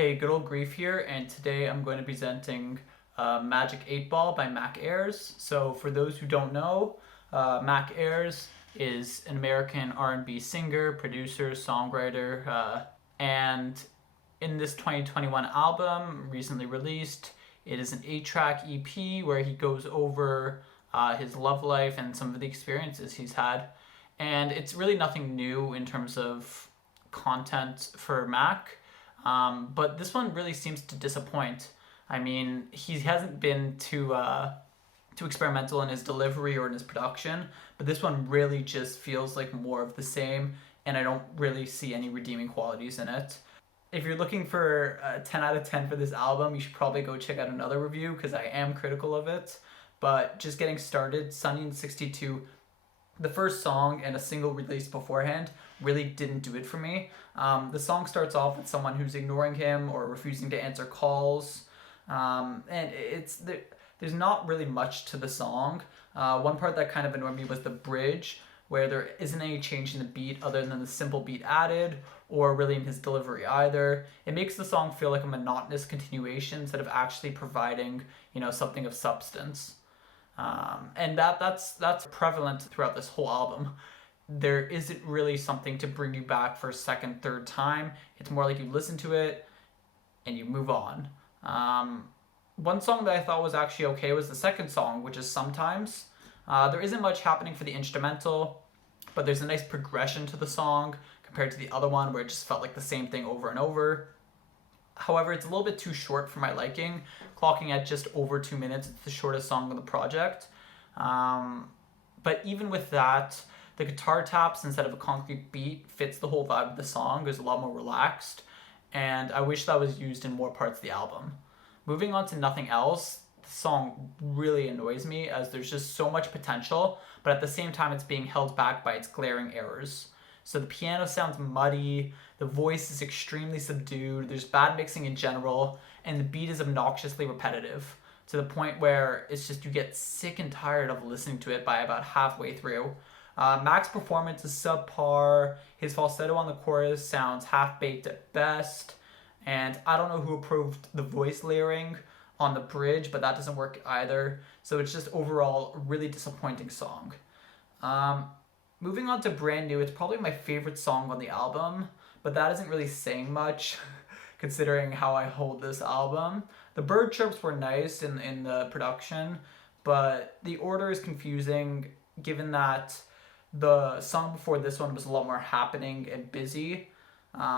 Hey, good old Grief here, and today I'm going to be presenting Magic 8 Ball by Mac Ayres. So, for those who don't know, Mac Ayres is an American R&B singer, producer, songwriter, and in this 2021 album, recently released, it is an 8-track EP where he goes over his love life and some of the experiences he's had. And it's really nothing new in terms of content for Mac. But this one really seems to disappoint. I mean, he hasn't been too experimental in his delivery or in his production, but this one really just feels like more of the same, and I don't really see any redeeming qualities in it. If you're looking for a 10 out of 10 for this album, you should probably go check out another review because I am critical of it. But just getting started, Sunny and 62, the first song and a single released beforehand really didn't do it for me. The song starts off with someone who's ignoring him or refusing to answer calls, and there's not really much to the song. One part that kind of annoyed me was the bridge, where there isn't any change in the beat other than the simple beat added, or really in his delivery either. It makes the song feel like a monotonous continuation instead of actually providing, something of substance. And that's prevalent throughout this whole album. There isn't really something to bring you back for a second, third time. It's more like you listen to it and you move on. One song that I thought was actually okay was the second song, which is Sometimes. There isn't much happening for the instrumental, but there's a nice progression to the song compared to the other one where it just felt like the same thing over and over. However, it's a little bit too short for my liking, clocking at just over 2 minutes. It's the shortest song on the project. But even with that, the guitar taps instead of a concrete beat fits the whole vibe of the song. It's a lot more relaxed, and I wish that was used in more parts of the album. Moving on to Nothing Else, the song really annoys me as there's just so much potential, but at the same time it's being held back by its glaring errors. So the piano sounds muddy, the voice is extremely subdued, there's bad mixing in general, and the beat is obnoxiously repetitive to the point where it's just you get sick and tired of listening to it by about halfway through. Mac's performance is subpar, his falsetto on the chorus sounds half-baked at best, and I don't know who approved the voice layering on the bridge, but that doesn't work either, so it's just overall a really disappointing song. Moving on to Brand New, it's probably my favorite song on the album, but that isn't really saying much considering how I hold this album. The bird chirps were nice in the production, but the order is confusing given that the song before this one was a lot more happening and busy.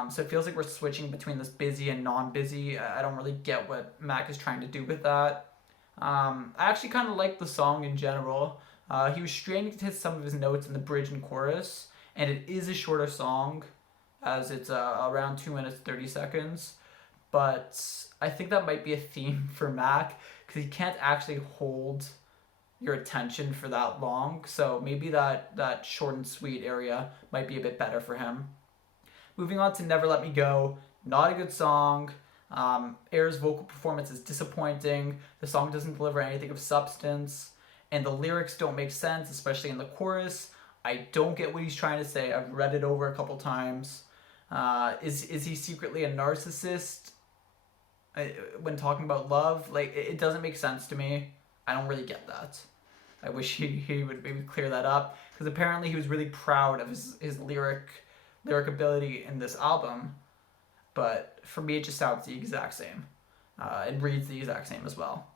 So it feels like we're switching between this busy and non-busy. I don't really get what Mac is trying to do with that. I actually kind of like the song in general. He was straining to hit some of his notes in the bridge and chorus, and it is a shorter song, as it's around 2 minutes 30 seconds. But I think that might be a theme for Mac, because he can't actually hold your attention for that long. So maybe that short and sweet area might be a bit better for him. Moving on to Never Let Me Go, not a good song. Ayres' vocal performance is disappointing. The song doesn't deliver anything of substance, and the lyrics don't make sense, especially in the chorus. I don't get what he's trying to say. I've read it over a couple times. Is he secretly a narcissist when talking about love? Like, it doesn't make sense to me. I don't really get that. I wish he would maybe clear that up, because apparently he was really proud of his lyric ability in this album, but for me it just sounds the exact same. It reads the exact same as well.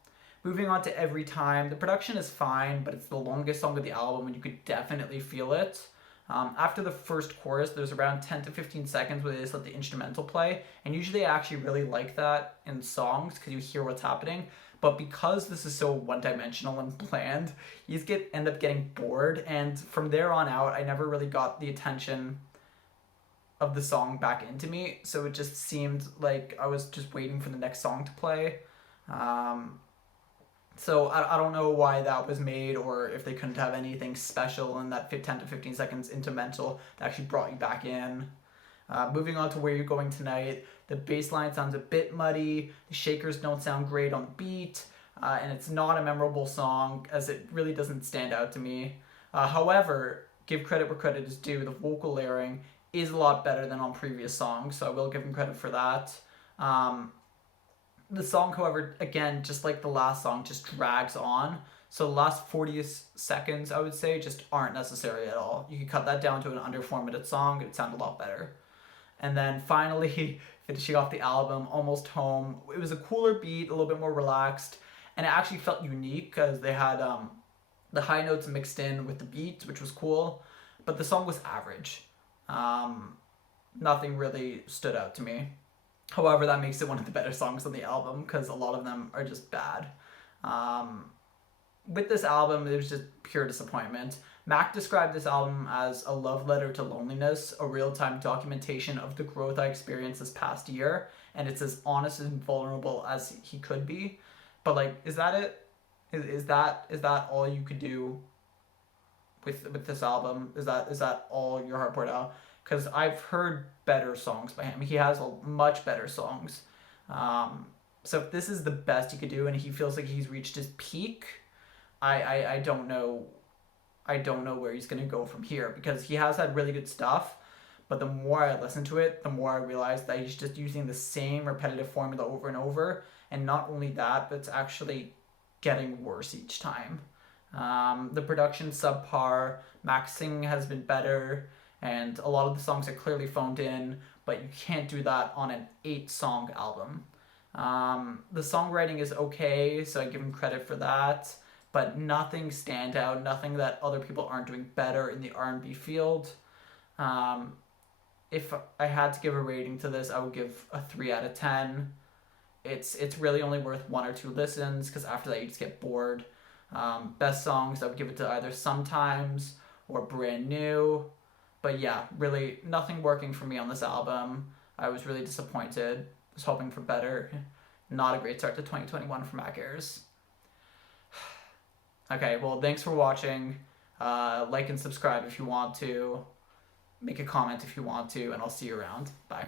Moving on to Every Time, the production is fine, but it's the longest song of the album and you could definitely feel it. After the first chorus, there's around 10 to 15 seconds where they just let the instrumental play, and usually I actually really like that in songs because you hear what's happening. But because this is so one-dimensional and bland, you just end up getting bored, and from there on out, I never really got the attention of the song back into me, so it just seemed like I was just waiting for the next song to play. So I don't know why that was made, or if they couldn't have anything special in that 10 to 15 seconds instrumental that actually brought you back in. Moving on to Where You're Going Tonight, the bass line sounds a bit muddy, the shakers don't sound great on the beat, and it's not a memorable song as it really doesn't stand out to me. However, give credit where credit is due, the vocal layering is a lot better than on previous songs, so I will give him credit for that. Um, the song, however, again, just like the last song, just drags on. So the last 40 seconds, I would say, just aren't necessary at all. You could cut that down to an under 4 minute song, it'd sound a lot better. And then finally, finishing off the album, Almost Home. It was a cooler beat, a little bit more relaxed, and it actually felt unique because they had the high notes mixed in with the beat, which was cool. But the song was average. Um, Nothing really stood out to me. However, that makes it one of the better songs on the album because a lot of them are just bad. Um, with this album, it was just pure disappointment. Mac described this album as a love letter to loneliness, a real time documentation of the growth I experienced this past year, and it's as honest and vulnerable as he could be. But like, is that it? Is that all you could do with this album? Is that all your heart poured out? Because I've heard better songs by him. He has much better songs. Um, so if this is the best he could do, and he feels like he's reached his peak, I don't know. I don't know where he's gonna go from here because he has had really good stuff, but the more I listen to it, the more I realize that he's just using the same repetitive formula over and over, and not only that, but it's actually getting worse each time. The production subpar, Mac's singing has been better, and a lot of the songs are clearly phoned in, but you can't do that on an 8 song album. The songwriting is okay, so I give him credit for that, but nothing stand out, nothing that other people aren't doing better in the R&B field. Um, if I had to give a rating to this, I would give a 3 out of 10. It's really only worth 1 or 2 listens because after that you just get bored. Best songs, I would give it to either Sometimes or Brand New. But yeah, really nothing working for me on this album. I was really disappointed. Was hoping for better. Not a great start to 2021 for Mac Ayres. Okay, well, thanks for watching. Like and subscribe if you want to. Make a comment if you want to, and I'll see you around. Bye.